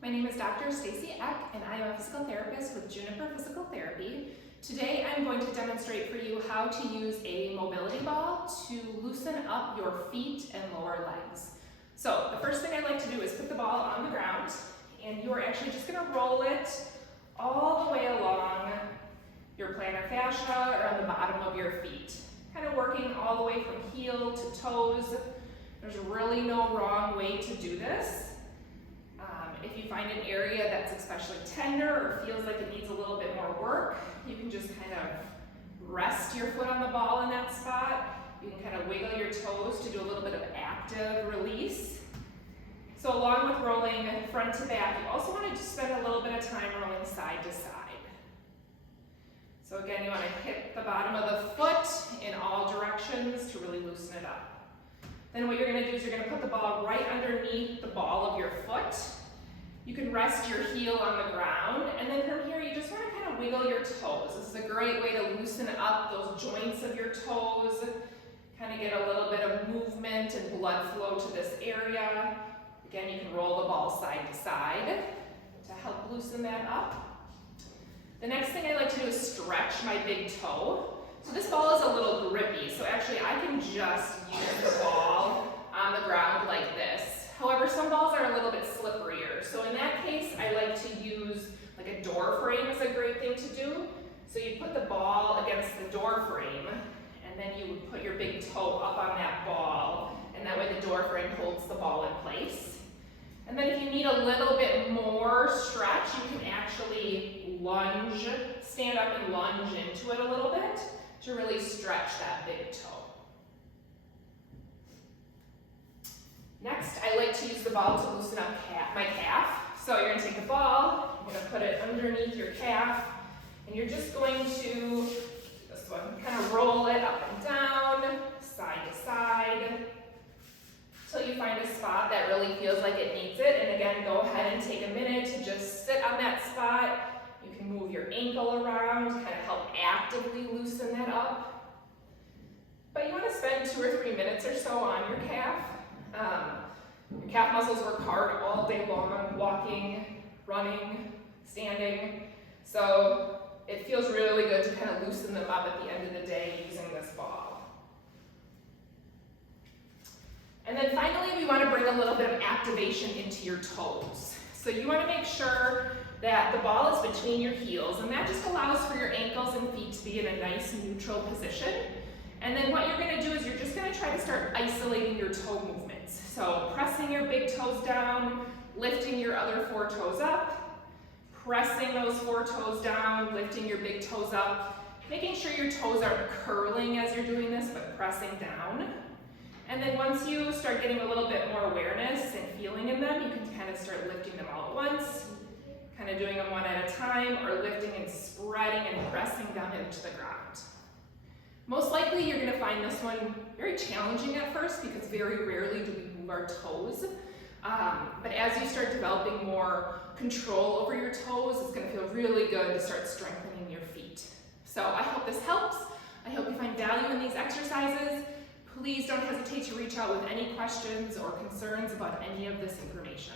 My name is Dr. Stacey Eck, and I am a physical therapist with Juniper Physical Therapy. Today I'm going to demonstrate for you how to use a mobility ball to loosen up your feet and lower legs. So the first thing I'd like to do is put the ball on the ground, and you're actually just going to roll it all the way along your plantar fascia or on the bottom of your feet. Kind of working all the way from heel to toes. There's really no wrong way to do this. If you find an area that's especially tender or feels like it needs a little bit more work, you can just kind of rest your foot on the ball in that spot. You can kind of wiggle your toes to do a little bit of active release. So along with rolling front to back, you also want to just spend a little bit of time rolling side to side. So again, you want to hit the bottom of the foot in all directions to really loosen it up. Then what you're going to do is you're going to put the ball right underneath the ball of your foot. You can rest your heel on the ground, and then from here you just want to kind of wiggle your toes. This is a great way to loosen up those joints of your toes, kind of get a little bit of movement and blood flow to this area. Again, you can roll the ball side to side to help loosen that up. The next thing I like to do is stretch my big toe. So this ball is a little grippy, so actually I can just use the ball on the ground like this. However, some balls are a little bit slipperier. So in that case, I like to use like a door frame is a great thing to do. So you put the ball against the door frame, and then you would put your big toe up on that ball, and that way the door frame holds the ball in place. And then if you need a little bit more stretch, you can actually lunge, stand up and lunge into it a little bit to really stretch that big toe. Next, I like to use the ball to loosen up my calf. So you're going to take the ball, you're going to put it underneath your calf, and you're just going to, this one, kind of roll it up and down, side to side, until you find a spot that really feels like it needs it. And again, go ahead and take a minute to just sit on that spot. You can move your ankle around, kind of help actively loosen that up. But you want to spend 2 or 3 minutes or so on your calf. Your calf muscles work hard all day long, walking, running, standing. So it feels really good to kind of loosen them up at the end of the day using this ball. And then finally, we want to bring a little bit of activation into your toes. So you want to make sure that the ball is between your heels, and that just allows for your ankles and feet to be in a nice neutral position. And then what you're going to do is you're just going to try to start isolating your toe movements. So pressing your big toes down, lifting your other 4 toes up, pressing those 4 toes down, lifting your big toes up, making sure your toes aren't curling as you're doing this, but pressing down. And then once you start getting a little bit more awareness and feeling in them, you can kind of start lifting them all at once, kind of doing them one at a time, or lifting and spreading and pressing down into the ground. Most likely you're going to find this one very challenging at first because very rarely do we move our toes. But as you start developing more control over your toes, it's going to feel really good to start strengthening your feet. So I hope this helps. I hope you find value in these exercises. Please don't hesitate to reach out with any questions or concerns about any of this information.